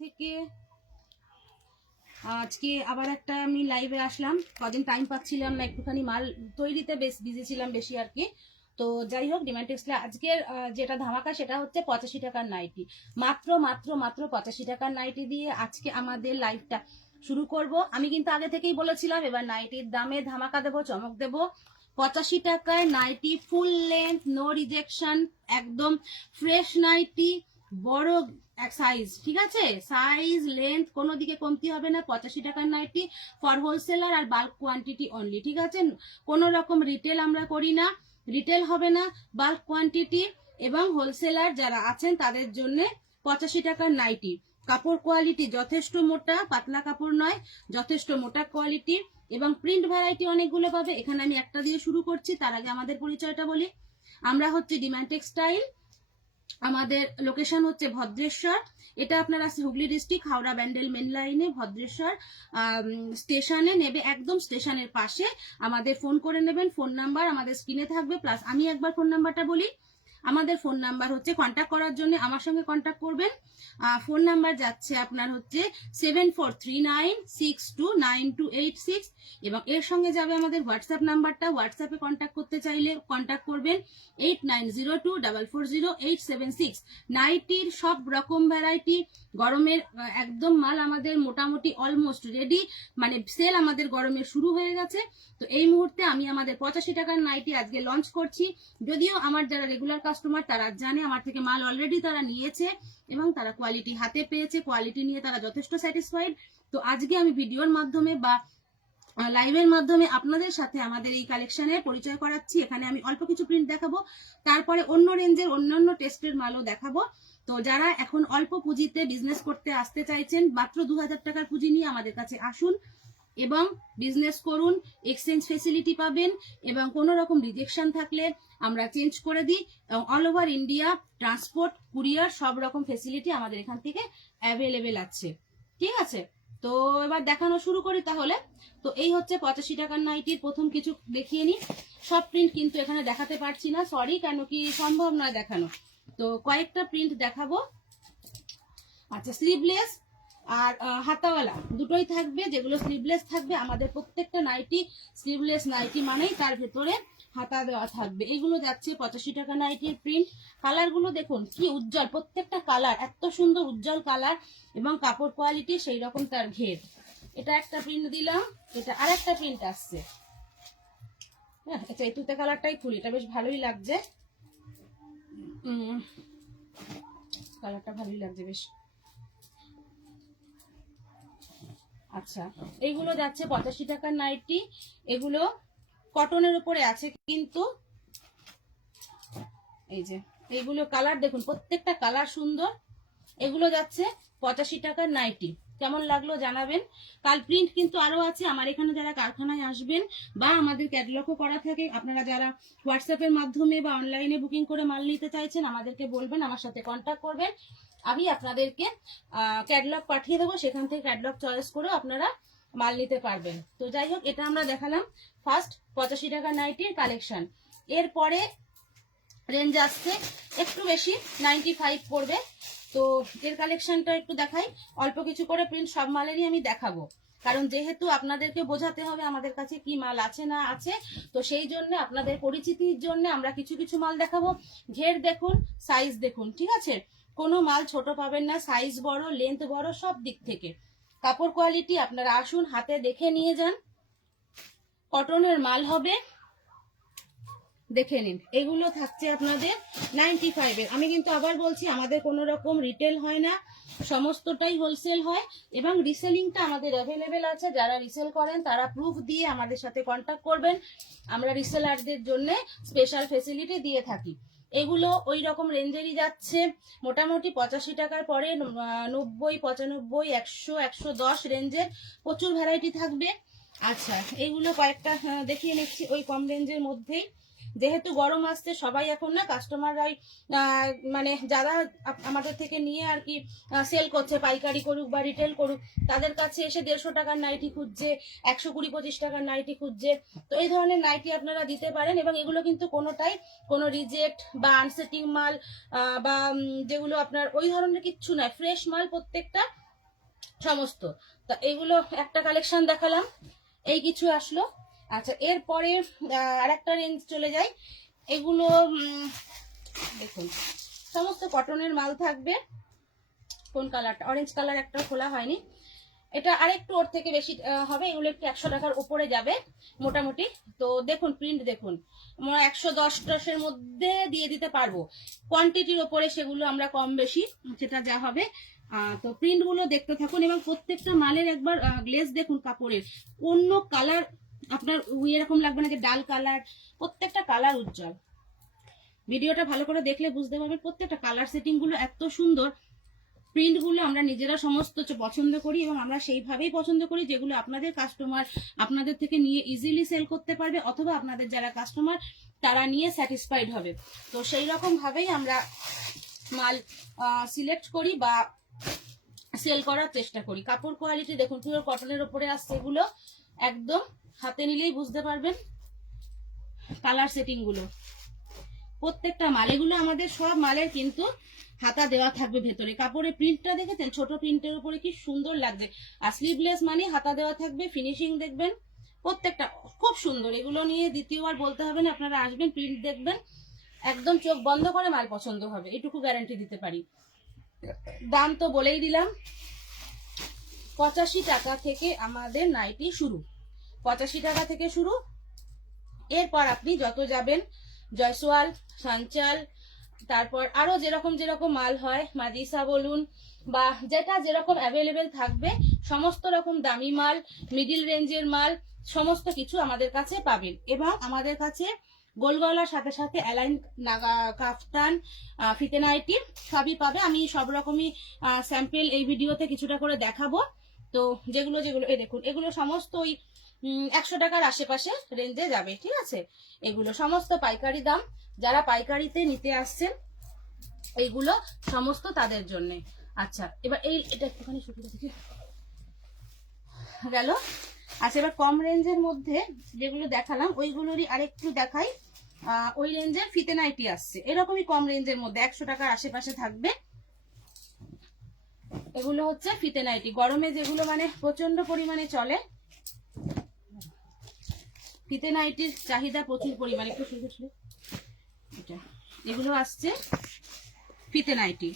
থেকে আজকে আবার একটা আমি লাইভে আসলাম। কদিন টাইম পাচ্ছিলাম না, একটুখানি মাল তৈরিতে বেশ বিজি ছিলাম বেশি আর কি। তো যাই হোক, ডিমান্ড টেক্সটাইলে আজকের যেটা ধামাকা সেটা হচ্ছে 85 টাকার নাইটি। মাত্র মাত্র মাত্র 85 টাকার নাইটি দিয়ে আজকে আমাদের লাইভটা শুরু করব। আমি কিন্তু আগে থেকেই বলেছিলাম এবার নাইটির দামে ধামাকা দেবো, চমক দেবো। 85 টাকায় nightie, full length, no rejection, একদম ফ্রেশ নাইটি, বড় এক সাইজ, ঠিক আছে? সাইজ লেন্থ কোনো দিকে কমতি হবে না। 85 টাকার নাইটি ফর হোলসেলার আর বাল্ক কোয়ান্টিটি অনলি, ঠিক আছে? কোনো রকম রিটেল আমরা করি না, রিটেল হবে না, বাল্ক কোয়ান্টিটি এবং হোলসেলার যারা আছেন তাদের জন্য 85 টাকার নাইটি। কাপড় কোয়ালিটি যথেষ্ট মোটা, পাতলা কাপড় নয়, যথেষ্ট মোটা কোয়ালিটি এবং প্রিন্ট ভ্যারাইটি অনেকগুলো পাবে। এখানে আমি একটা দিয়ে শুরু করছি, তার আগে আমাদের পরিচয়টা বলি। আমরা হচ্ছে ডিমান্ড টেক্সটাইল, আমাদের লোকেশন হচ্ছে ভদ্রেশ্বর। এটা আপনার আছে হুগলি ডিস্ট্রিক্ট, হাওড়া ব্যান্ডেল মেন লাইনে ভদ্রেশ্বর স্টেশনে নেবে, একদম স্টেশনের পাশে আমাদের ফোন করে নেবেন। ফোন নাম্বার আমাদের স্ক্রিনে থাকবে, প্লাস আমি একবার ফোন নাম্বারটা বলি। আমাদের ফোন নাম্বার হচ্ছে, কন্ট্যাক্ট করার জন্য আমার সঙ্গে কন্ট্যাক্ট করবেন। ফোন নাম্বার যাচ্ছে আপনার হচ্ছে 7439629286 এবং এর সঙ্গে যাবে আমাদের হোয়াটসঅ্যাপ নাম্বারটা। হোয়াটসঅ্যাপে কন্ট্যাক্ট করতে চাইলে কন্ট্যাক্ট করবেন 8902440876। নাইটির সব রকম ভ্যারাইটি, গরমের একদম মাল আমাদের মোটামুটি অলমোস্ট রেডি, মানে সেল আমাদের গরমের শুরু হয়ে গেছে। তো এই মুহূর্তে আমি আমাদের 85 টাকার নাইটি আজকে লঞ্চ করছি। যদিও আমার যারা রেগুলার কাস্টমার তারা জানে আমার থেকে মাল অলরেডি তারা নিয়েছে এবং তারা কোয়ালিটি হাতে পেয়েছে, কোয়ালিটি নিয়ে তারা যথেষ্ট স্যাটিসফাইড। তো আজকে আমি ভিডিওর মাধ্যমে বা লাইভের মাধ্যমে আপনাদের সাথে আমাদের এই কালেকশনের পরিচয় করাচ্ছি। এখানে আমি অল্প কিছু প্রিন্ট দেখাবো, তারপরে অন্য রেঞ্জের অন্যান্য টেস্টের মালও দেখাবো। তো যারা এখন অল্প পুঁজিতে বিজনেস করতে আসতে চাইছেন, মাত্র 2000 টাকার পুঁজি নিয়ে আমাদের কাছে আসুন এবং বিজনেস করুন। এক্সচেঞ্জ ফেসিলিটি পাবেন এবং কোনো রকম রিজেকশন থাকলে আমরা চেঞ্জ করে দিই এবং all over India transport, courier সব রকম ফেসিলিটি আমাদের এখান থেকে অ্যাভেলেবেল আছে, ঠিক আছে? তো এবার দেখানো শুরু করি তাহলে। তো এই হচ্ছে 85 টাকার নাইটির প্রথম কিছু দেখিয়ে নিই। সব প্রিন্ট কিন্তু এখানে দেখাতে পারছি না, সরি, কেন কি সম্ভব নয় দেখানো। তো কয়েকটা প্রিন্ট দেখাবো। আচ্ছা, স্লিভলেস আর হাতাওয়ালা দুটোই থাকবে। যেগুলো স্লিভলেস থাকবে, আমাদের প্রত্যেকটা নাইটি স্লিভলেস নাইটি মানেই তার ভেতরে হাতা দেওয়া থাকবে। এগুলো যাচ্ছে 85 টাকা নাইটির প্রিন্ট। কালারগুলো দেখুন কি উজ্জ্বল, প্রত্যেকটা কালার এত সুন্দর উজ্জ্বল কালার এবং কাপড় কোয়ালিটি সেই রকম তার ঘের। এটা একটা প্রিন্ট দিলাম, এটা আর একটা প্রিন্ট আসছে। হ্যাঁ, আচ্ছা, এই তুতে কালারটাই খুলি, এটা বেশ ভালোই লাগছে। কালারটা ভালোই লাগছে বেশ। আচ্ছা, এইগুলো যাচ্ছে 85 টাকার নাইটি। এগুলো কটনের উপরে আছে কিন্তু, এই যে এইগুলো কালার দেখুন, প্রত্যেকটা কালার সুন্দর। এগুলো যাচ্ছে 85 টাকার নাইটি। কেমন লাগলো জানাবেন। কাল প্রিন্ট কিন্তু আরো আছে। আমার এখানে যারা কারখানায় আসবেন বা আমাদের ক্যাটালগও করা থাকে, আপনারা যারা হোয়াটসঅ্যাপের মাধ্যমে বা অনলাইনে বুকিং করে মাল নিতে চাইছেন আমাদেরকে বলবেন, আমার সাথে কন্ট্যাক্ট করবেন। আমি আপনাদেরকে ক্যাটালগ পাঠিয়ে দেবো, সেখান থেকে ক্যাটালগ চয়েস করেও আপনারা মাল নিতে পারবেন। তো যাই হোক, এটা আমরা দেখালাম ফার্স্ট 85 টাকা নাইটির কালেকশন। এরপরে রেঞ্জ আসছে একটু বেশি, 95 পড়বে। তো এর কালেকশনটা একটু দেখাই, অল্প কিছু করে প্রিন্ট সব মালেরই আমি দেখাবো, কারণ যেহেতু আপনাদেরকে বোঝাতে হবে আমাদের কাছে কি মাল আছে না আছে। তো সেই জন্য আপনাদের পরিচিতির জন্য আমরা কিছু কিছু মাল দেখাবো। ঘের দেখুন, সাইজ দেখুন, ঠিক আছে? কোনো মাল ছোট পাবেন না, সাইজ বড়, লেন্থ বড়, সব দিক থেকে। কাপড় কোয়ালিটি আপনারা আসুন, হাতে দেখে নিয়ে যান। কটনের মাল হবে, দেখে নিন। এগুলো থাকছে আপনাদের 95 এর। আমি কিন্তু আবার বলছি, আমাদের কোনো রকম রিটেল হয় না, সমস্তটাই হোলসেল হয় এবং রিসেলিংটা আমাদের অ্যাভেলেবেল আছে। যারা রিসেল করেন তারা প্রুফ দিয়ে আমাদের সাথে কন্ট্যাক্ট করবেন, আমরা রিসেলারদের জন্য স্পেশাল ফেসিলিটি দিয়ে থাকি। এগুলো ওই রকম রেঞ্জেরই যাচ্ছে, মোটামুটি 85 টাকার পরে 90, 95, 100, 110 রেঞ্জের প্রচুর ভ্যারাইটি থাকবে। আচ্ছা, এইগুলো কয়েকটা দেখিয়ে নিচ্ছি ওই কম রেঞ্জের মধ্যেই। যেহেতু গরম আসছে, সবাই এখন না কাস্টমাররাই মানে যারা আমাদের থেকে নিয়ে আর কি সেল করছে, পাইকারি করুক বা রিটেল করুক, তাদের কাছে এসে 150 টাকার নাইটি খুঁজছে, 120-25 টাকার নাইটি খুঁজছে। তো এই ধরনের নাইটি আপনারা দিতে পারেন এবং এগুলো কিন্তু কোনোটাই কোনো রিজেক্ট বা আনসেটিং মাল বা যেগুলো আপনার ওই ধরনের কিচ্ছু নয়, ফ্রেশ মাল প্রত্যেকটা। সমস্ত। তো এগুলো একটা কালেকশন দেখালাম, এই কিছু আসলো। আচ্ছা, এরপরে আরেকটা রেঞ্জ চলে যাই। এগুলো দেখুন সমস্ত কটনের মাল থাকবে। কোন কালারটা? অরেঞ্জ কালার একটা খোলা হয়নি, এটা আরেকটু ওর থেকে বেশি হবে, এগুলো একটু 100 টাকার উপরে যাবে মোটামুটি। তো দেখুন প্রিন্ট দেখুন, আমরা 110-10 মধ্যে দিয়ে দিতে পারবো, কোয়ান্টিটির ওপরে সেগুলো আমরা কম বেশি সেটা যা হবে। তো প্রিন্ট গুলো দেখতে থাকুন এবং প্রত্যেকটা মালের একবার গ্লেজ দেখুন কাপড়ের, অন্য কালার আপনার এরকম লাগবে না যে ডাল কালার, প্রত্যেকটা কালার উজ্জ্বল। ভিডিওটা ভালো করে দেখলে বুঝতে পারবেন প্রত্যেকটা কালার সেটিং গুলো এত সুন্দর। প্রিন্ট গুলো আমরা নিজেরা সমস্ত পছন্দ করি এবং আমরা সেইভাবেই পছন্দ করি যেগুলো আপনাদের কাস্টমার আপনাদের থেকে নিয়ে ইজিলি সেল করতে পারবে, অথবা আপনাদের যারা কাস্টমার তারা নিয়ে স্যাটিসফাইড হবে। তো সেই রকম ভাবেই আমরা মাল সিলেক্ট করি বা সেল করার চেষ্টা করি। কাপড় কোয়ালিটি দেখুন, পিওর কটনের উপরে আসছে, এগুলো একদম হাতে নিলেই বুঝতে পারবেন কালার সেটিং গুলো। প্রত্যেকটা মাল, এগুলো আমাদের সব মালের কিন্তু হাতা দেওয়া থাকবে ভেতরে। কাপড়ের প্রিন্টটা দেখেছেন, ছোট প্রিন্টের উপরে কি সুন্দর লাগছে। আর স্লিভলেস মানে হাতা দেওয়া থাকবে, ফিনিশিং দেখবেন প্রত্যেকটা খুব সুন্দর। এগুলো নিয়ে দ্বিতীয়বার বলতে হবে না, আপনারা আসবেন প্রিন্ট দেখবেন, একদম চোখ বন্ধ করে মাল পছন্দ হবে, এটুকু গ্যারান্টি দিতে পারি। দাম তো বলেই দিলাম, 85 টাকা থেকে আমাদের নাইটি শুরু, 85 টাকা থেকে শুরু। এরপর আপনি যত যাবেন, জয়সওয়াল, সাঞ্চাল, তারপর আরো যেরকম যেরকম মাল হয়, মাদিসা বলুন বা যেটা যেরকম অ্যাভেলেবেল থাকবে, সমস্ত রকম দামি মাল, মিডিল রেঞ্জের মাল, সমস্ত কিছু আমাদের কাছে পাবেন। এবং আমাদের কাছে গোল গলার সাথে সাথে অ্যালাইন, নাগা, কাফতান, ফিতে নাইটি সবই পাবে। আমি সব রকমই স্যাম্পল এই ভিডিওতে কিছুটা করে দেখাবো। তো যেগুলো যেগুলো এই দেখুন, এগুলো সমস্ত ওই 100 টাকার আশেপাশে রেঞ্জে যাবে, ঠিক আছে। এগুলো সমস্ত পাইকারি দাম, যারা পাইকারিতে নিতে আসছেন এইগুলো সমস্ত তাদের জন্য। আচ্ছা, এবার এটা একটুখানি শুকিয়ে দেখি গেল। আচ্ছা, এবার কম রেঞ্জের মধ্যে যেগুলো দেখালাম ওইগুলোরই আরেকটু দেখাই। ওই রেঞ্জের ফিতে নাইটি আসছে, এরকমই কম রেঞ্জের মধ্যে 100 টাকার আশেপাশে থাকবে। এগুলো হচ্ছে ফিতে নাইটি, গরমে যেগুলো মানে প্রচন্ড পরিমাণে চলে, ফিতে নাইটির চাহিদা প্রচুর পরিমাণে। একটু শুনে এটা, এগুলো আসছে ফিতে নাইটি,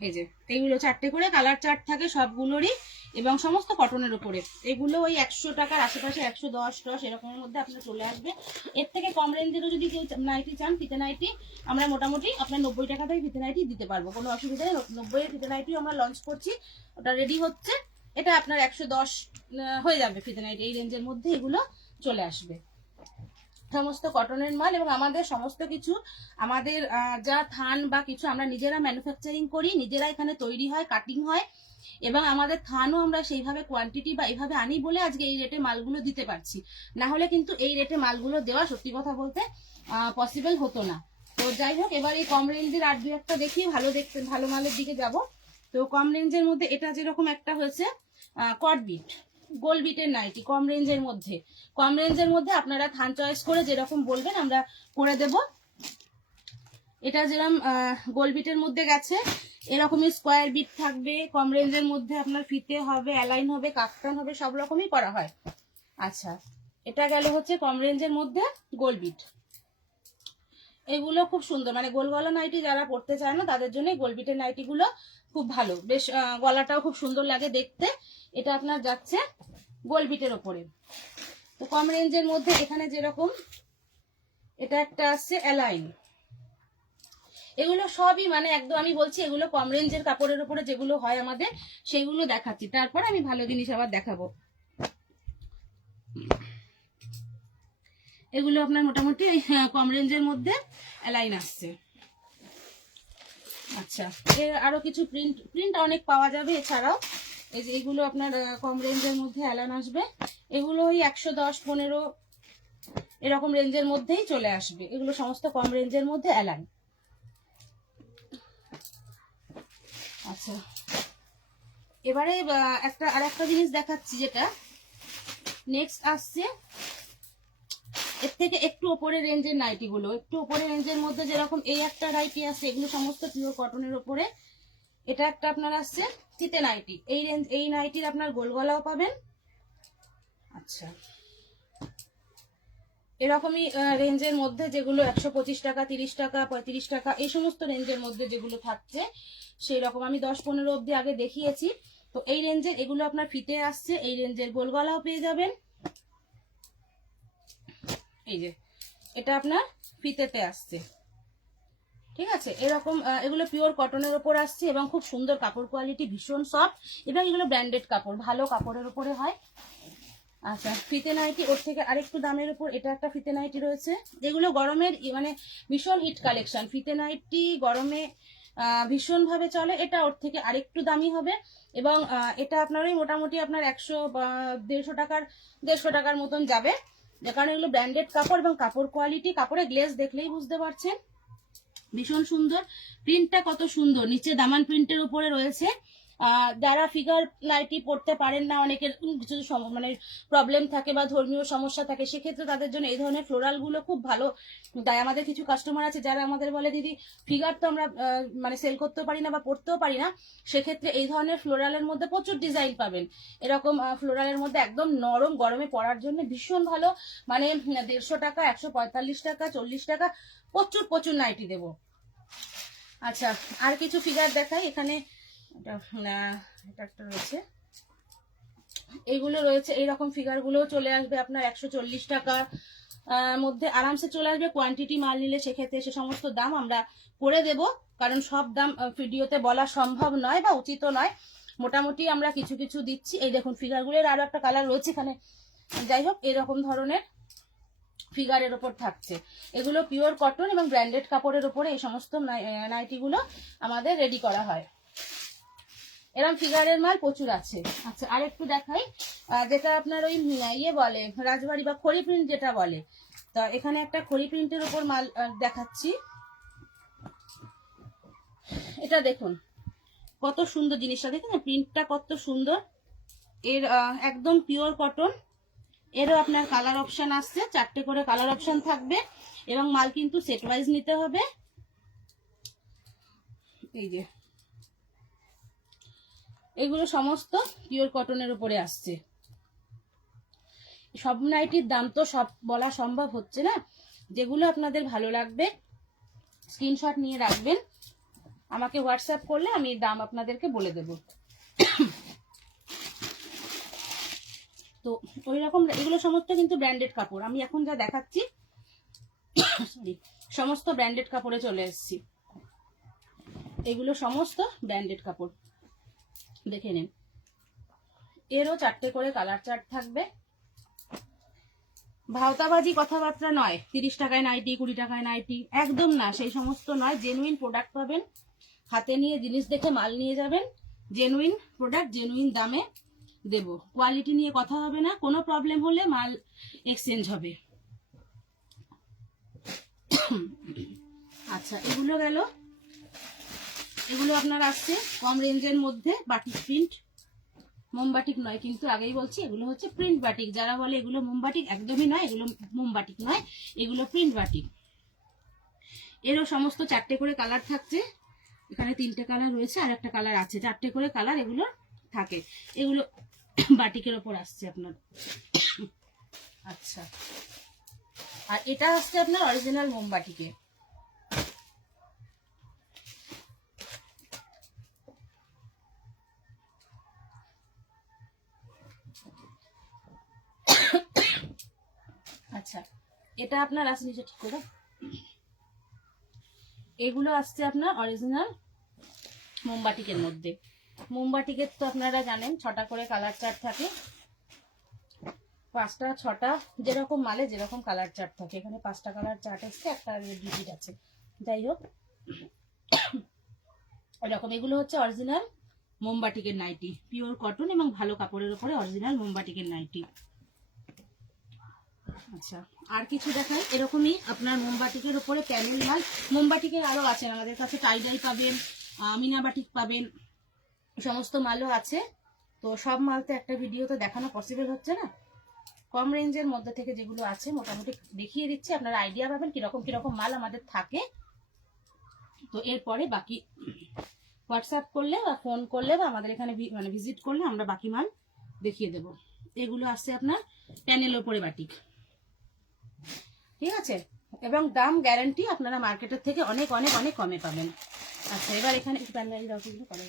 এই যে এইগুলো 4টে করে কালার চার্ট থাকে সবগুলোরই, এবং সমস্ত কটনের উপরে। এগুলো ওই 100 টাকার আশেপাশে, 110-10 এরকমের মধ্যে আপনার চলে আসবে। এর থেকে কম রেঞ্জেরও যদি কেউ নাইটি চান, ফিতে নাইটি আমরা মোটামুটি আপনার 90 টাকা থেকে ফিতে নাইটি দিতে পারবো, কোনো অসুবিধা নেই। 90 এর ফিতে নাইটি আমরা লঞ্চ করছি, ওটা রেডি হচ্ছে, এটা আপনার 110 হয়ে যাবে ফিতে নাইটি। এই রেঞ্জের মধ্যে এগুলো চলে আসবে, সমস্ত কটনের মাল। এবং আমাদের সমস্ত কিছু, আমাদের যা থান বা কিছু আমরা নিজেরা ম্যানুফ্যাকচারিং করি, নিজেরা এখানে তৈরি হয়, কাটিং হয়, এবং আমাদের থানও আমরা সেইভাবে কোয়ান্টিটি বা এইভাবে আনি বলে আজকে এই রেটে মালগুলো দিতে পারছি, না হলে কিন্তু এই রেটে মালগুলো দেওয়া সত্যি কথা বলতে পসিবল হতো না। তো যাই হোক, এবার এই কম রেঞ্জের আর দু একটা দেখি, ভালো দেখতে ভালো মালের দিকে যাব। তো কম রেঞ্জের মধ্যে এটা যেরকম একটা হয়েছে কট বিট, গোল বিটের নাইটি, কম রেঞ্জের মধ্যে। কম রেঞ্জের মধ্যে আপনারা থান চয়েস করে যেরকম বলবেন আমরা করে দেব। এটা যেরকম গোল বিটের মধ্যে গেছে, এরকমই স্কোয়ার বিট থাকবে, কম রেঞ্জের মধ্যে আপনার ফিতে হবে, অ্যালাইন হবে, কাফতান হবে, সব রকমই করা হয়। আচ্ছা, এটা গেল হচ্ছে কম রেঞ্জের মধ্যে গোল বিট। এগুলো খুব সুন্দর, মানে গোল গলা নাইটি যারা পড়তে চায় না তাদের জন্য গোল বিটের নাইটি গুলো খুব ভালো, বেশ গলাটাও খুব সুন্দর লাগে দেখতে। এটা আপনার যাচ্ছে গোল বিটের ওপরে। তো কম রেঞ্জের মধ্যে এখানে যেরকম এটা একটা আসছে অ্যালাইন, এগুলো সবই মানে একদম আমি বলছি এগুলো কম রেঞ্জের কাপড়ের উপরে যেগুলো হয় আমাদের, সেগুলো দেখাচ্ছি, তারপর আমি ভালো জিনিস আবার দেখাবো। এগুলো আপনার মোটামুটি কম রেঞ্জের মধ্যে অ্যালাইন আসছে। আচ্ছা, এর আরো কিছু প্রিন্ট অনেক পাওয়া যাবে। এছাড়াও এই যে এগুলো আপনার কম রেঞ্জের মধ্যে অ্যালাইন আসবে, এগুলো ওই 110-15 এরকম রেঞ্জের মধ্যেই চলে আসবে। এগুলো সমস্ত কম রেঞ্জের মধ্যে অ্যালাইন। আচ্ছা, এবারে আরেকটা জিনিস দেখাচ্ছি, যেটা নেক্সট আসছে এর থেকে একটু উপরে রেঞ্জের নাইটি গুলো। একটু উপরে রেঞ্জের মধ্যে যেরকম এই একটা নাইটি আছে, এগুলো সমস্ত পিওর কটনের উপরে, এটা একটা আপনার আসছে ফিতে নাইটি, এই নাইটির আপনার গোল গলাও পাবেন। আচ্ছা, এরকমই রেঞ্জের মধ্যে যেগুলো 125 টাকা, 30 টাকা, 35 টাকা, এই সমস্ত রেঞ্জের মধ্যে যেগুলো থাকছে সেই রকম আমি 10-15 অব্দি আগে দেখিয়েছি। তো এই রেঞ্জের এগুলো আপনার ফিতে আসছে, এই রেঞ্জের গোল গলাও পেয়ে যাবেন। এই যে এটা আপনার ফিতেতে আসছে, ঠিক আছে। এরকম এগুলো পিওর কটনের ওপর আসছে এবং খুব সুন্দর কাপড় কোয়ালিটি, ভীষণ সফট, এবং এগুলো ব্র্যান্ডেড কাপড়, ভালো কাপড়ের উপরে হয়। আচ্ছা, ফিতে নাইটি ওর থেকে আরেকটু দামের উপর এটা একটা ফিতে নাইটি রয়েছে। এগুলো গরমের মানে ভীষণ হিট কালেকশন। ফিতে নাইটি গরমে ভীষণ ভাবে চলে। এটা ওর থেকে আরেকটু দামি হবে এবং এটা আপনার ওই মোটামুটি আপনার 100-150 টাকার মতন যাবে, যে কারণে এগুলো ব্র্যান্ডেড কাপড় এবং কাপড় কোয়ালিটি, কাপড়ের গ্লেজ দেখলেই বুঝতে পারছেন ভীষণ সুন্দর। প্রিন্টটা কত সুন্দর, নিচে দামান প্রিন্টের উপরে রয়েছে। যারা ফিগার নাইটি পড়তে পারেন না, অনেকের কিছু মানে প্রবলেম থাকে বা ধর্মীয় সমস্যা থাকে, সেক্ষেত্রে তাদের জন্য এই ধরনের ফ্লোরাল গুলো খুব ভালো। তাই আমাদের কিছু কাস্টমার আছে যারা আমাদের বলে দিদি ফিগার তো আমরা মানে সেল করতেও পারি না বা পড়তেও পারি না, সেক্ষেত্রে এই ধরনের ফ্লোরালের মধ্যে প্রচুর ডিজাইন পাবেন। এরকম ফ্লোরালের মধ্যে একদম নরম, গরমে পরার জন্য ভীষণ ভালো। মানে 150 টাকা, 145 টাকা, 40 টাকা, প্রচুর প্রচুর নাইটি দেবো। আচ্ছা, আর কিছু ফিগার দেখাই। এখানে এটা একটা রয়েছে, এইগুলো রয়েছে, এইরকম ফিগার গুলো চলে আসবে আপনার 140 টাকার মধ্যে আরামসে চলে আসবে। কোয়ান্টিটি মাল নিলে সেক্ষেত্রে সে সমস্ত দাম আমরা করে দেব, কারণ সব দাম ভিডিওতে বলা সম্ভব নয় বা উচিত নয়। মোটামুটি আমরা কিছু কিছু দিচ্ছি। এই দেখুন ফিগারগুলোর আরো একটা কালার রয়েছে এখানে। যাই হোক, এরকম ধরনের ফিগারের ওপর থাকছে। এগুলো পিওর কটন এবং ব্র্যান্ডেড কাপড়ের ওপরে এই সমস্ত নাইটিগুলো আমাদের রেডি করা হয়। এরকম ফিগারের মাল প্রচুর আছে। আচ্ছা, আরেকটু দেখাই, যেটা আপনার ওই ইয়ে বলে রাজবাড়ি বা খড়ি প্রিন্ট যেটা বলে। তো এখানে একটা খড়ি প্রিন্টের উপর মাল দেখাচ্ছি। এটা দেখুন কত সুন্দর জিনিসটা, দেখুন প্রিন্টটা কত সুন্দর। এর একদম পিওর কটন। এরও আপনার কালার অপশন আসছে, 4টে করে কালার অপশন থাকবে এবং মাল কিন্তু সেট ওয়াইজ নিতে হবে। এই যে এগুলো সমস্ত পিওর কটনের উপরে আসছে। সব নাইটির দাম তো সব বলা সম্ভব হচ্ছে না, যেগুলো আপনাদের ভালো লাগবে স্ক্রিনশট নিয়ে রাখবেন, আমাকে হোয়াটসঅ্যাপ করলে আমি দাম আপনাদেরকে বলে দেব। তো ওই রকম এগুলো সমস্ত কিন্তু ব্র্যান্ডেড কাপড়। আমি এখন যা দেখাচ্ছি সমস্ত ব্র্যান্ডেড কাপড়ে চলে এসেছি। এগুলো সমস্ত ব্র্যান্ডেড কাপড়, দেখে নিন। এরও 4টে করে কালার চার্ট থাকবে। ভাওতাবাজি কথাবার্তা নয়, 30 টাকায় নাইটি, 20 টাকায় নাইটি, একদম না, সেই সমস্ত নয়। জেনুইন প্রোডাক্ট পাবেন, হাতে নিয়ে জিনিস দেখে মাল নিয়ে যাবেন। জেনুইন প্রোডাক্ট জেনুইন দামে দেব, কোয়ালিটি নিয়ে কথা হবে না। কোনো প্রবলেম হলে মাল এক্সচেঞ্জ হবে। আচ্ছা, এগুলো গেল। এগুলো আপনার আসছে কম রেঞ্জের মধ্যে বাটিক প্রিন্ট, মোমবাটিক নয় কিন্তু, আগেই বলছি এগুলো হচ্ছে প্রিন্ট বাটিক। যারা বলে এগুলো মোমবাটিক, একদমই নয়, এগুলো মোমবাটিক নয়, এগুলো প্রিন্ট বাটিক। এরও সমস্ত 4টে করে কালার থাকছে। এখানে 3টে কালার রয়েছে, আর একটা কালার আছে, 4টে করে কালার এগুলো থাকে। এগুলো বাটিকের ওপর আসছে আপনার। আচ্ছা, আর এটা আসছে আপনার অরিজিনাল মোমবাটিকে। আচ্ছা, এটা আপনার আসছে নিচে ঠিক করে। এগুলো আসছে আপনার অরিজিনাল মোমবাটিকের মধ্যে। মোমবাটিকের তো আপনারা জানেন 6টা করে কালার চার্ট থাকে, 5টা 6টা যেরকম মালে যেরকম কালার চার্ট থাকে। এখানে 5টা কালার চার্ট এসছে, একটা রিপিট আছে। যাই হোক, এরকম এগুলো হচ্ছে অরিজিনাল মোমবাটিকের নাইটি, পিওর কটন এবং ভালো কাপড়ের উপরে অরিজিনাল মোমবাটিকের নাইটি। আচ্ছা, আর কিছু দেখাই। এরকমই আপনার মোমবাটিকের উপরে প্যানেল মাল, মোমবাটিকের আরো আছে আমাদের কাছে, টাইডাই পাবেন, মিনাবাটিক পাবেন, সমস্ত মালও আছে। তো সব মাল তো একটা ভিডিওতে দেখানো পসিবল হচ্ছে না, কম রেঞ্জের মধ্যে থেকে যেগুলো আছে মোটামুটি দেখিয়ে দিচ্ছি, আপনারা আইডিয়া পাবেন কিরকম কিরকম মাল আমাদের থাকে। তো এরপরে বাকি হোয়াটসঅ্যাপ করলে বা ফোন করলে বা আমাদের এখানে মানে ভিজিট করলে আমরা বাকি মাল দেখিয়ে দেব। এগুলো আসছে আপনার প্যানেল ওপরে বাটিক, ঠিক আছে, এবং দাম গ্যারান্টি আপনারা মার্কেটের থেকে অনেক অনেক অনেক কমে পাবেন। আচ্ছা, এবার এখানে একটু প্যানেল করে।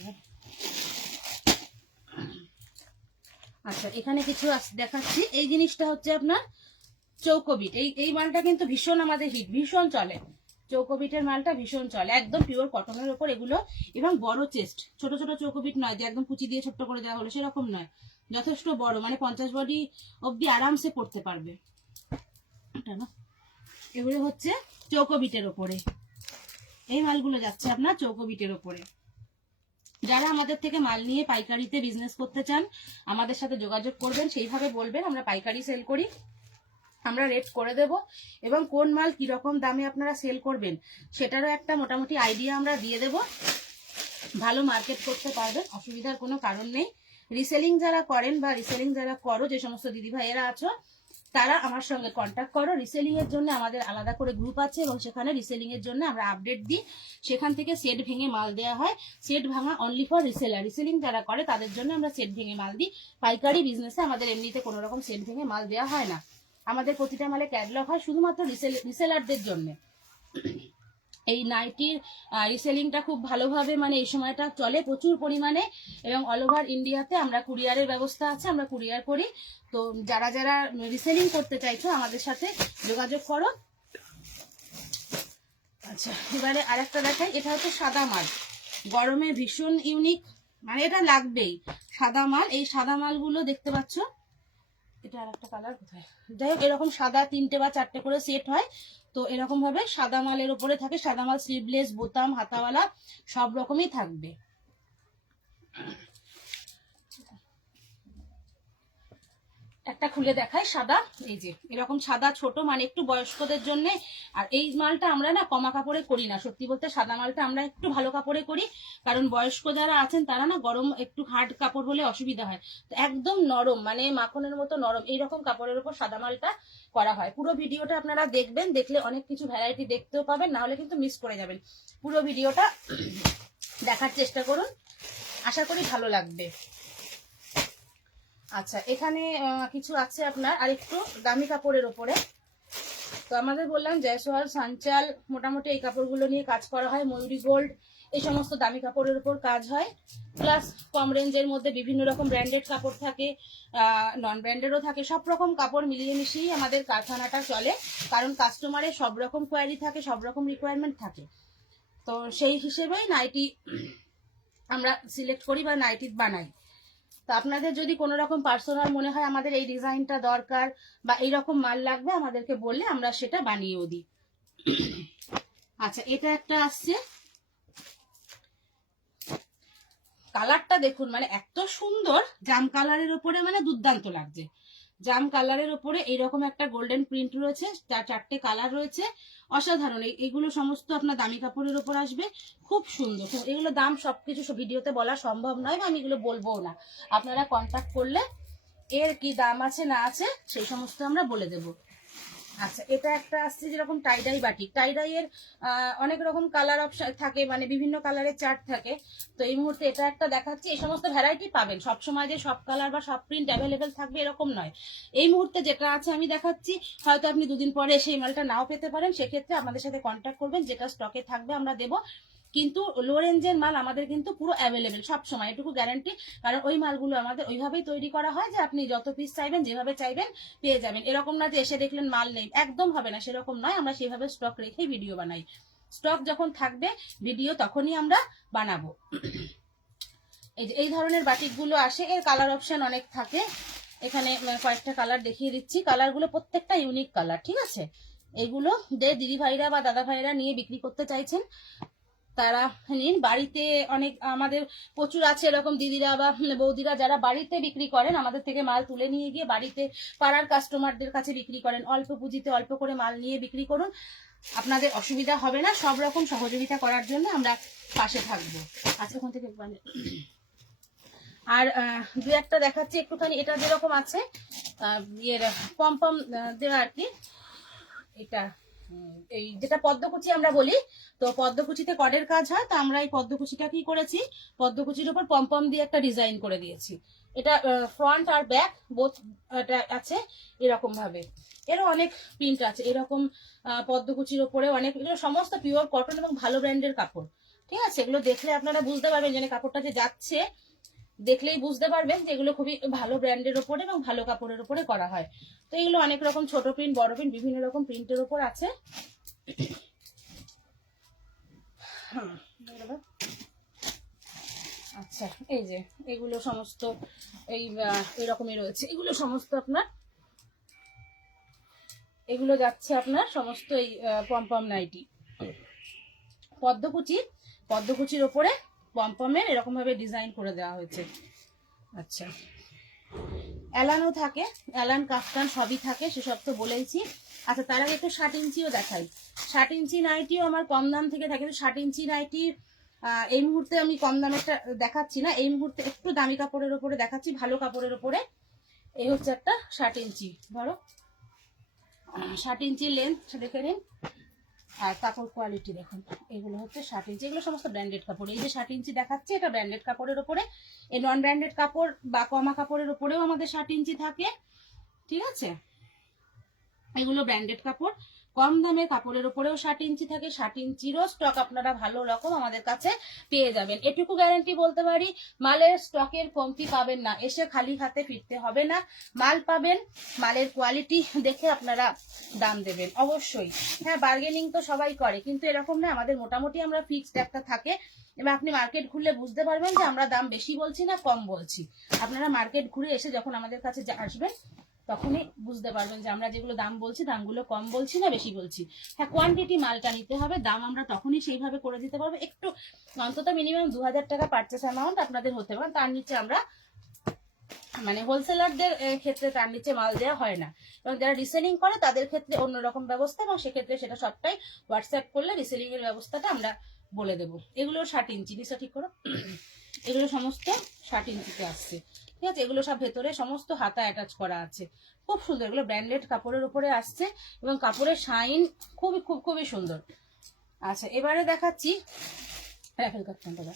আচ্ছা, এখানে কিছু দেখাচ্ছি। এই জিনিসটা হচ্ছে আপনার চৌকোবিট। এই মালটা কিন্তু ভীষণ আমাদের হিট, ভীষণ চলে। চৌকোবিটের মালটা ভীষণ চলে, একদম পিওর কটনের ওপর এগুলো, এবং বড় চেস্ট, ছোট ছোট চৌকোবিট নয় যে একদম কুচি দিয়ে ছোট্ট করে দেওয়া হলো, সেরকম নয়, যথেষ্ট বড়, মানে 50 বডি অব্দি আরামসে পড়তে পারবে। এগুলো হচ্ছে চৌকোবিটের ওপরে, এই মালগুলো যাচ্ছে আপনার চৌকোবিটের ওপরে। যারা আমাদের থেকে মাল নিয়ে পাইকারিতে বিজনেস করতে চান আমাদের সাথে যোগাযোগ করবেন, সেইভাবে বলবেন আমরা পাইকারি সেল করি, আমরা রেট করে দেব, এবং কোন মাল কিরকম দামে আপনারা সেল করবেন সেটারও একটা মোটামুটি আইডিয়া আমরা দিয়ে দেব। ভালো মার্কেট করতে পারবেন, অসুবিধার কোনো কারণ নেই। রিসেলিং যারা করেন বা রিসেলিং যারা করো, যে সমস্ত দিদি ভাইয়েরা আছো, তারা আমার সঙ্গে কন্ট্যাক্ট করো। রিসেলিং এর জন্য আমাদের আলাদা করে গ্রুপ আছে, এবং সেখানে রিসেলিং এর জন্য আমরা আপডেট দিই, সেখান থেকে সেট ভেঙে মাল দেওয়া হয়। সেট ভাঙা অনলি ফর রিসেলার, রিসেলিং যারা করে তাদের জন্য আমরা সেট ভেঙে মাল দিই। পাইকারি বিজনেসে আমাদের এমনিতে কোনো রকম সেট ভেঙে মাল দেওয়া হয় না, আমাদের প্রতিটা মালে ক্যাটালগ হয় শুধুমাত্র রিসেলারদের জন্য। এই নাইটির রিসেলিংটা খুব ভালোভাবে মানে এই সময়টা চলে প্রচুর পরিমাণে, এবং অল ওভার ইন্ডিয়াতে আমরা কুরিয়ারের ব্যবস্থা আছে, আমরা কুরিয়ার করি। তো যারা যারা রিসেলিং করতে চাইছো আমাদের সাথে যোগাযোগ করো। আচ্ছা, এবারে আরেকটা দেখাই। এটা হচ্ছে সাদা মাল, গরমে ভীষণ ইউনিক, মানে এটা লাগবেই সাদা মাল। এই সাদা মালগুলো দেখতে পাচ্ছ, এটা আরেকটা কালার কোথায়, যাই হোক এরকম সাদা 3টে বা 4টে করে সেট হয়। তো এরকম ভাবে সাদা মালের উপরে থাকে, সাদা মাল স্লিভলেস, বোতাম, হাতাওয়ালা সব রকমই থাকবে। একটা খুলে দেখাই সাদা, এই যে এরকম সাদা ছোট, মানে একটু বয়স্কদের জন্য। আর এই মালটা আমরা না কমা কাপড়ে করি না, সত্যি বলতে সাদা মালটা আমরা একটু ভালো কাপড়ে করি, কারণ বয়স্ক যারা আছেন তারা না গরম একটু হার্ড কাপড় হলে অসুবিধা হয়। তো একদম নরম, মানে মাখনের মতো নরম এইরকম কাপড়ের উপর সাদা মালটা করা হয়। পুরো ভিডিওটা আপনারা দেখবেন, দেখলে অনেক কিছু ভ্যারাইটি দেখতেও পাবেন, না হলে কিন্তু মিস করে যাবেন। পুরো ভিডিওটা দেখার চেষ্টা করুন, আশা করি ভালো লাগবে। আচ্ছা, এখানে কিছু আছে আপনার আরেকটু দামি কাপড়ের ওপরে। তো আমাদের বললাম জয়সওয়াল, সানচাল, মোটামুটি এই কাপড়গুলো নিয়ে কাজ করা হয়। ময়ূরী গোল্ড, এই সমস্ত দামি কাপড়ের উপর কাজ হয়। প্লাস কম রেঞ্জের মধ্যে বিভিন্ন রকম ব্র্যান্ডেড কাপড় থাকে, নন ব্র্যান্ডেডও থাকে, সব রকম কাপড় মিলিয়ে মিশিয়েই আমাদের কারখানাটা চলে, কারণ কাস্টমারের সব রকম কোয়ারি থাকে, সব রকম রিকোয়ারমেন্ট থাকে। তো সেই হিসেবেই নাইটি আমরা সিলেক্ট করি বা নাইটি বানাই। তো আপনাদের যদি কোনো রকম পার্সোনাল মনে হয় আমাদের এই ডিজাইনটা দরকার বা এইরকম মাল লাগবে, আমাদেরকে বললে আমরা সেটা বানিয়েও দিই। আচ্ছা, এটা একটা আসছে, কালারটা দেখুন, মানে এত সুন্দর, জাম কালারের উপরে, মানে দুর্দান্ত লাগছে। জাম কালারের উপরে এইরকম একটা গোল্ডেন প্রিন্ট রয়েছে, 4টে কালার রয়েছে, অসাধারণ। এইগুলো সমস্ত আপনার দামি কাপড়ের উপর আসবে, খুব সুন্দর। এগুলো দাম সবকিছু ভিডিওতে বলা সম্ভব নয়, বা আমি এগুলো বলবো না। আপনারা কন্ট্যাক্ট করলে এর কি দাম আছে না আছে সেই সমস্ত আমরা বলে দেব। আচ্ছা, এটা একটা আসছে যেরকম টাইডাই বাটিক। টাইডাইয়ের অনেক রকম কালার অপশন থাকে, মানে বিভিন্ন কালারের চার্ট থাকে। তো এই মুহূর্তে এটা একটা দেখাচ্ছি, এই সমস্ত ভ্যারাইটি পাবেন, সবসময় যে সব কালার বা সব প্রিন্ট অ্যাভেলেবেল থাকবে এরকম নয়। এই মুহূর্তে যেটা আছে আমি দেখাচ্ছি, হয়তো আপনি দুদিন পরে সেই মালটা নাও পেতে পারেন, সেক্ষেত্রে আমাদের সাথে কন্ট্যাক্ট করবেন, যেটা স্টকে থাকবে আমরা দেবো। কিন্তু লো রেঞ্জের মাল আমাদের কিন্তু পুরো অ্যাভেলেবেল সব সময়, এটুকু গ্যারান্টি, কারণ ওই মালগুলো আমাদের ওইভাবেই তৈরি করা হয় যে আপনি যত পিস চাইবেন যেভাবে চাইবেন পেয়ে যাবেন। এরকম না যে এসে দেখলেন মাল নেই, একদম হবে না, সেরকম নয়। আমরা সেভাবে স্টক রেখেই ভিডিও বানাই, স্টক যখন থাকবে ভিডিও তখনই আমরা বানাবো। এই ধরনের বাটিকগুলো আসে, এর কালার অপশন অনেক থাকে। এখানে কয়েকটা কালার দেখিয়ে দিচ্ছি, কালারগুলো প্রত্যেকটা ইউনিক কালার, ঠিক আছে। এইগুলো যে দিদি ভাইরা বা দাদা ভাইরা নিয়ে বিক্রি করতে চাইছেন তারা নিন। বাড়িতে অনেক আমাদের প্রচুর আছে এরকম দিদিরা বা বৌদিরা যারা বাড়িতে বিক্রি করেন, আমাদের থেকে মাল তুলে নিয়ে গিয়ে বাড়িতে পাড়ার কাস্টমারদের কাছে বিক্রি করেন। অল্প পুঁজিতে অল্প করে মাল নিয়ে বিক্রি করুন, আপনাদের অসুবিধা হবে না। সব রকম সহযোগিতা করার জন্য আমরা পাশে থাকবো। আচ্ছা, ওখান থেকে আর দু একটা দেখাচ্ছি একটুখানি। এটা যেরকম আছে ইয়ের পম পম দেওয়া আর কি, এটা এই যেটা পদ্মকুচি আমরা বলি, তো পদ্মকুচিতে কডের কাজ হয়, তো আমরা এই পদ্মকুচিটা কি করেছি, পদ্মকুচির উপর পমপম দিয়ে একটা ডিজাইন করে দিয়েছি। এটা ফ্রন্ট আর ব্যাক বোথ আছে এরকম ভাবে। এরও অনেক প্রিন্ট আছে এরকম পদ্মকুচির ওপরে অনেক, এগুলো সমস্ত পিওর কটন এবং ভালো ব্র্যান্ডের কাপড়। ঠিক আছে, এগুলো দেখলে আপনারা বুঝতে পারবেন যে কাপড়টা যে যাচ্ছে, দেখলেই বুঝতে পারবেন যে এগুলো খুবই ভালো ব্র্যান্ডের ওপরে এবং ভালো কাপড়ের ওপরে করা হয়। তো এগুলো অনেক রকম ছোট প্রিন্ট, বড় প্রিন্ট, বিভিন্ন রকম প্রিন্টের ওপর আছে। আচ্ছা, এই যে এগুলো সমস্ত এইরকমই রয়েছে, এগুলো সমস্ত আপনার, এগুলো যাচ্ছে আপনার সমস্ত এই পমপম নাইটি, পদ্মকুচির ওপরে পমপমের এরকম ভাবে ডিজাইন করে দেওয়া হয়েছে। আচ্ছা, এলানও থাকে, এলান কাফতান সবই থাকে, সেসব তো বলেইছি। আচ্ছা, তার আগে একটু 60 ইঞ্চিও দেখাই। 60 ইঞ্চি নাইটিও আমার কম দাম থেকে থাকে, 60 ইঞ্চি নাইটি এই মুহূর্তে আমি কম দামেরটা দেখাচ্ছি না, এই মুহূর্তে একটু দামি কাপড়ের ওপরে দেখাচ্ছি, ভালো কাপড়ের ওপরে। এই হচ্ছে একটা 60 ইঞ্চি, ধরো 60 ইঞ্চি লেন্থ দেখে নিন, আর কাপড় কোয়ালিটি দেখুন। এগুলো হচ্ছে 60 ইঞ্চি, এগুলো সমস্ত ব্র্যান্ডেড কাপড়। এই যে 60 ইঞ্চি দেখাচ্ছে, এটা ব্র্যান্ডেড কাপড়ের ওপরে। এই নন ব্র্যান্ডেড কাপড় বা কমা কাপড়ের ওপরেও আমাদের 60 ইঞ্চি থাকে। ঠিক আছে, এগুলো ব্র্যান্ডেড কাপড়। কম দামের কাপড়ের উপরেও 60 ইঞ্চি থাকে। 60 ইঞ্চিরও স্টক আপনারা ভালো রকম আমাদের কাছে পেয়ে যাবেন। এটুকু গ্যারান্টি বলতে পারি, মালের স্টকের কমতি পাবেন না, এসে খালি হাতে ফিরতে হবে না, মাল পাবেন, মালের কোয়ালিটি দেখে আপনারা দাম দেবেন অবশ্যই। হ্যাঁ, বার্গেনিং তো সবাই করে, কিন্তু এরকম না, আমাদের মোটামুটি আমরা ফিক্সড একটা থাকে। এবার আপনি মার্কেট ঘুরলে বুঝতে পারবেন যে আমরা দাম বেশি বলছি না কম বলছি। আপনারা মার্কেট ঘুরে এসে যখন আমাদের কাছে আসবেন তখনই বুঝতে পারবেন যে আমরা যেগুলো দাম বলছি দামগুলো কম বলছি না বেশি বলছি। হ্যাঁ, কোয়ান্টিটি মালটা নিতে হবে, দাম আমরা তখনই সেইভাবে করে দিতে পারবো। একটু অন্তত মিনিমাম 2000 টাকা পারচেস অ্যামাউন্ট আপনাদের হতে পারে, তার নিচে আমরা মানে হোলসেলারদের ক্ষেত্রে তার নিচে মাল দেওয়া হয় না। এবং যারা রিসেলিং করে তাদের ক্ষেত্রে অন্যরকম ব্যবস্থা, এবং সেক্ষেত্রে সেটা সবটাই হোয়াটসঅ্যাপ করলে রিসেলিং এর ব্যবস্থাটা আমরা বলে দেবো। এগুলো 60 ইঞ্চি, নিচে ঠিক করো, এগুলো সমস্ত 60 ইঞ্চিতে আসছে। ঠিক আছে, এগুলো সব ভেতরে সমস্ত হাতা অ্যাটাচ করা আছে, খুব সুন্দর। এগুলো ব্র্যান্ডেড কাপড়ের উপরে আসছে এবং কাপড়ের শাইন খুবই সুন্দর। আচ্ছা, এবারে দেখাচ্ছি রাফেল কাটন দাদা,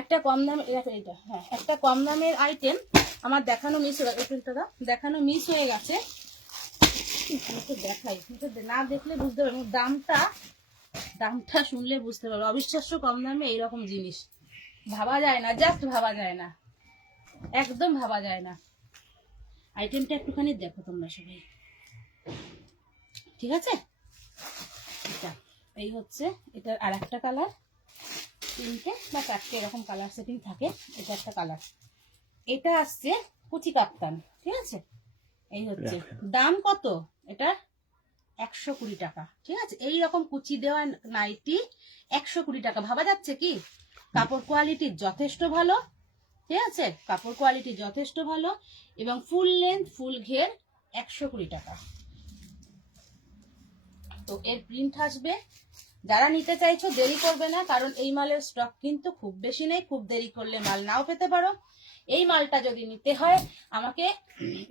একটা কম দাম, এটা হ্যাঁ একটা কম দামের আইটেম আমার দেখানো মিস হয়ে গেছে, দেখানো মিস হয়ে গেছে। দেখাই, না দেখলে বুঝতে পারবো দামটা শুনলে বুঝতে পারবো। অবিশ্বাস্য কম দামে এইরকম জিনিস ভাবা যায় না, জাস্ট ভাবা যায় না, একদম ভাবা যায় না। আইটেমটা একটুখানি দেখো তোমরা সবাই, ঠিক আছে? এটা এই হচ্ছে, এটার আর একটা কালার, 3টে বা 4টে এরকম কালার সেটিং থাকে। এটা একটা কালার, এটা আসছে কুচি কাপ্তান। ঠিক আছে, এই হচ্ছে দাম কত, এটা 120 টাকা। ঠিক আছে, এইরকম কুচি দেওয়া নাইটি 120 টাকা, ভাবা যাচ্ছে কি? কাপড় কোয়ালিটি যথেষ্ট ভালো। ঠিক আছে, কাপড় কোয়ালিটি যথেষ্ট ভালো এবং ফুল লেন্থ ফুল ঘের 120 টাকা। তো এর প্রিন্ট আসবে, যারা নিতে চাইছো দেরি করবে না, কারণ এই মালের স্টক কিন্তু খুব বেশি নেই, খুব দেরি করলে মাল নাও পেতে পারো। এই মালটা যদি নিতে হয় আমাকে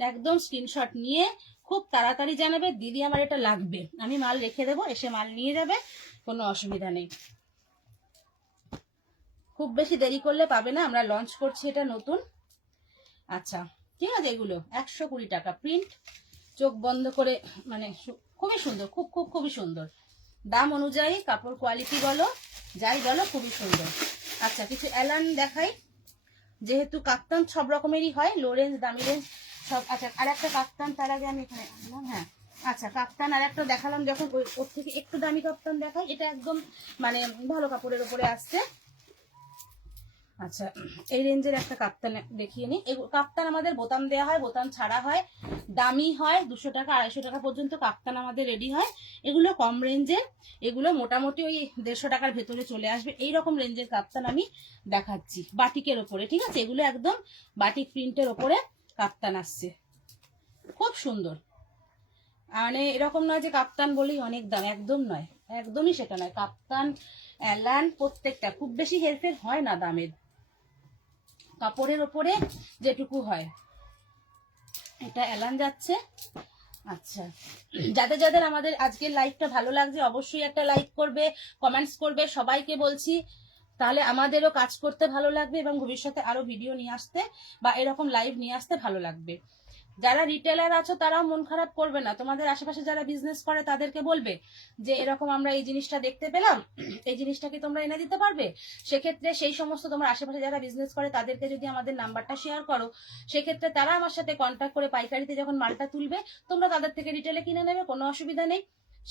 একদম স্ক্রিনশট নিয়ে খুব তাড়াতাড়ি জানাবে, দিদি আমার এটা লাগবে, আমি মাল রেখে দেবো, এসে মাল নিয়ে যাবে, কোনো অসুবিধা নেই। খুব বেশি দেরি করলে পাবে না, আমরা লঞ্চ করছি এটা নতুন। আচ্ছা, ঠিক আছে, এগুলো 120 টাকা, প্রিন্ট চোখ বন্ধ করে, মানে খুবই সুন্দর, খুবই সুন্দর। দাম অনুযায়ী কাপড় কোয়ালিটি বলো যাই বলো খুবই সুন্দর। আচ্ছা, কিছু এলান দেখাই, যেহেতু কাপ্তান সব রকমেরই হয়, লো রেঞ্জ দামি রেঞ্জ সব। আচ্ছা, আর একটা কাপ্তান তার আগে আমি এখানে আনলাম। হ্যাঁ, আচ্ছা, কাপ্তান আর একটা দেখালাম যখন, ওর থেকে একটু দামি কাপ্তান দেখাই, এটা একদম মানে ভালো কাপড়ের উপরে আসছে। আচ্ছা, এই রেঞ্জের একটা কাপ্তান দেখিয়ে নি। কাপ্তান আমাদের বোতাম দেওয়া হয়, বোতাম ছাড়া হয়, দামি হয়, 200 টাকা 250 টাকা পর্যন্ত কাপ্তান আমাদের রেডি হয়। এগুলো কম রেঞ্জের, এগুলো মোটামুটি ওই 150 টাকার ভেতরে চলে আসবে। এইরকম রেঞ্জের কাপ্তান আমি দেখাচ্ছি বাটিকের ওপরে। ঠিক আছে, এগুলো একদম বাটিক প্রিন্টের ওপরে কাপ্তান আসছে, খুব সুন্দর। মানে এরকম নয় যে কাপ্তান বলেই অনেক দাম, একদম নয়, একদমই সেটা নয়। কাপ্তান এলান প্রত্যেকটা খুব বেশি হেরফের হয় না দামের, কাপড়ের ওপরে যেটুকু হয়। এটা এলান যাচ্ছে, আচ্ছা, যাদের যাদের আমাদের আজকের লাইভটা ভালো লাগছে অবশ্যই একটা লাইক করবে, কমেন্টস করবে। সবাইকে বলছি, তাহলে আমাদেরও কাজ করতে ভালো লাগবে এবং ভবিষ্যতে আরো ভিডিও নিয়ে আসতে বা এরকম লাইভ নিয়ে আসতে ভালো লাগবে। যারা রিটেলার আছো তারাও মন খারাপ করবে না, তোমাদের আশেপাশে যারা বিজনেস করে তাদেরকে বলবে যে এরকম আমরা এই জিনিসটা দেখতে পেলাম, এই জিনিসটা কি তোমরা এনে দিতে পারবে। সেক্ষেত্রে সেই সমস্ত তোমার আশেপাশে যারা বিজনেস করে তাদেরকে যদি আমাদের নাম্বারটা শেয়ার করো, সেক্ষেত্রে তারা আমার সাথে কন্ট্যাক্ট করে পাইকারিতে যখন মালটা তুলবে তোমরা তাদের থেকে রিটেলে কিনে নেবে, কোনো অসুবিধা নেই।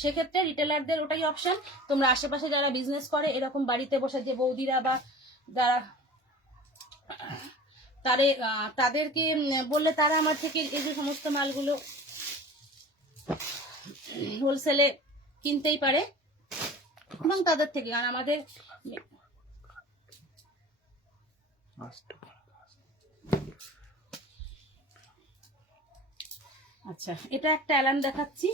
সেক্ষেত্রে রিটেলারদের ওটাই অপশন। তোমরা আশেপাশে যারা বিজনেস করে এরকম বাড়িতে বসে যে বৌদিরা বা যারা তাদেরকে বললে তারা আমার থেকে এই যে সমস্ত মালগুলো হোলসেলে কিনতেই পারে এবং তাদের থেকে, আর আমাদের আচ্ছা এটা একটা অ্যালান দেখাচ্ছি,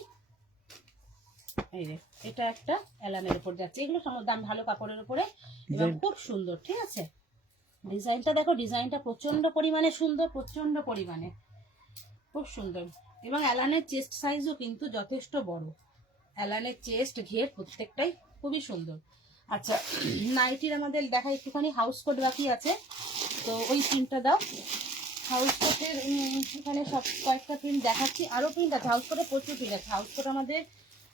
এই যে এটা একটা অ্যালানের উপর যাচ্ছে, এগুলো দাম ভালো কাপড়ের উপরে এবং খুব সুন্দর। ঠিক আছে, ডিজাইনটা দেখো, ডিজাইনটা প্রচন্ড পরিমাণে সুন্দর, প্রচন্ড পরিমাণে খুব সুন্দর। এবং অ্যালানের চেস্ট সাইজও কিন্তু যথেষ্ট বড়, অ্যালানের চেস্ট ঘের প্রত্যেকটাই খুবই সুন্দর। আচ্ছা, নাইটির আমাদের দেখা একটুখানি হাউস কোট বাকি আছে, তো ওই প্রিন্টটা দাও। হাউস কোটের এখানে সব কয়েকটা প্রিন্ট দেখাচ্ছি, আরো প্রিন্ট আছে, হাউস কোটে প্রচুর প্রিন্ট আছে। হাউস কোট আমাদের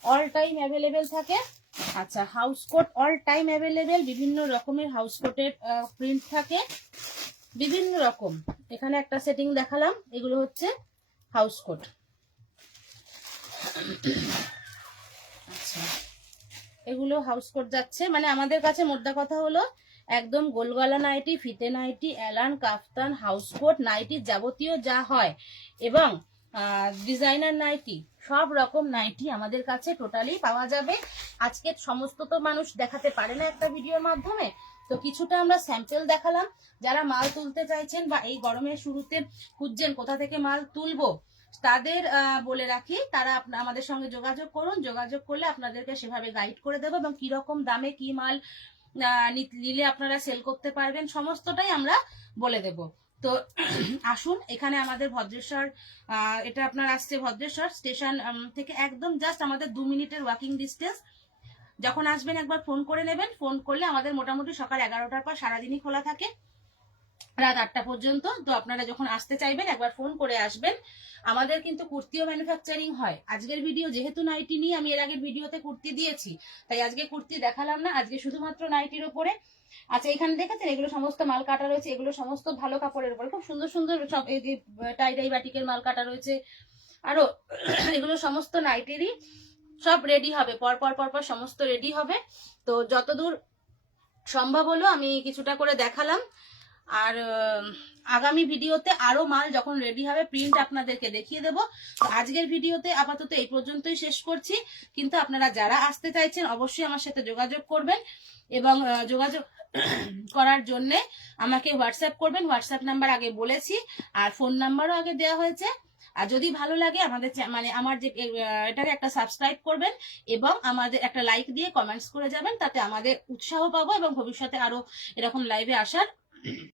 অল টাইম অ্যাভেলেবেল থাকে। আচ্ছা, house coat all time available, বিভিন্ন রকমের হাউস কোটের প্রিন্ট থাকে, বিভিন্ন রকম। এখানে একটা সেটিং দেখালাম, এগুলো হচ্ছে হাউস কোট। আচ্ছা, এগুলো হাউস কোট যাচ্ছে, মানে আমাদের কাছে মোদ্দা কথা হলো একদম গোলগলা নাইটি, ফিতে নাইটি, অ্যালান, কাফতান, হাউস কোট, নাইটি যাবতীয় যা হয় এবং ডিজাইনার নাইটি, সব রকম নাইটি আমাদের কাছে টোটালি পাওয়া যাবে। আজকে সমস্ত তো মানুষ দেখাতে পারে না একটা ভিডিওর মাধ্যমে, তো কিছুটা আমরা স্যাম্পল দেখালাম। যারা মাল তুলতে চাইছেন বা এই গরমের শুরুতে খুঁজছেন কোথা থেকে মাল তুলবো, তাদের বলে রাখি তারা আমাদের সঙ্গে যোগাযোগ করুন। যোগাযোগ করলে আপনাদেরকে সেভাবে গাইড করে দেবো এবং কিরকম দামে কি মাল নিলে আপনারা সেল করতে পারবেন সমস্তটাই আমরা বলে দেব। তো আসুন, এখানে আমাদের ভদ্রেশ্বর, এটা আপনার আসছে ভদ্রেশ্বর স্টেশন থেকে একদম জাস্ট আমাদের 2 মিনিটের ওয়াকিং ডিস্টেন্স। যখন আসবেন একবার ফোন করে নেবেন, ফোন করলে আমাদের মোটামুটি সকাল 11টার পর সারাদিনই খোলা থাকে, রাত 8টা পর্যন্ত। তো আপনারা যখন আসতে চাইবেন একবার ফোন করে আসবেন। আমাদের কিন্তু কুর্তিও ম্যানুফ্যাকচারিং হয়। আজকের ভিডিও যেহেতু নাইটি নিয়ে, আমি এর আগের ভিডিওতে কুর্তি দিয়েছি, তাই আজকে কুর্তি দেখালাম না, আজকে শুধুমাত্র নাইটির উপরে। আচ্ছা, এখানে দেখেছেন এগুলো সমস্ত মাল কাটা রয়েছে, এগুলো সমস্ত ভালো কাপড়ের উপরে, খুব সুন্দর সুন্দর সব টাই ডাই বাটিকের মাল কাটা রয়েছে। আরো এগুলো সমস্ত নাইটেরই, সব রেডি হবে, পরপর পরপর সমস্ত রেডি হবে। তো যতদূর সম্ভব হলো আমি কিছুটা করে দেখালাম, আর আগামী ভিডিওতে আরো মাল যখন রেডি হবে প্রিন্ট আপনাদেরকে দেখিয়ে দেবো। আজকের ভিডিওতে আপাতত এই পর্যন্তই শেষ করছি, কিন্তু আপনারা যারা আসতে চাইছেন অবশ্যই আমার সাথে যোগাযোগ করবেন এবং যোগাযোগ করার জন্য আমাকে হোয়াটসঅ্যাপ করবেন। হোয়াটসঅ্যাপ নাম্বার আগে বলেছি, আর ফোন নাম্বারও আগে দেওয়া হয়েছে। আর যদি ভালো লাগে আমাদের মানে আমার যে এটাকে একটা সাবস্ক্রাইব করবেন এবং আমাদের একটা লাইক দিয়ে কমেন্টস করে যাবেন, তাতে আমাদের উৎসাহ পাবো এবং ভবিষ্যতে আরো এরকম লাইভে আসার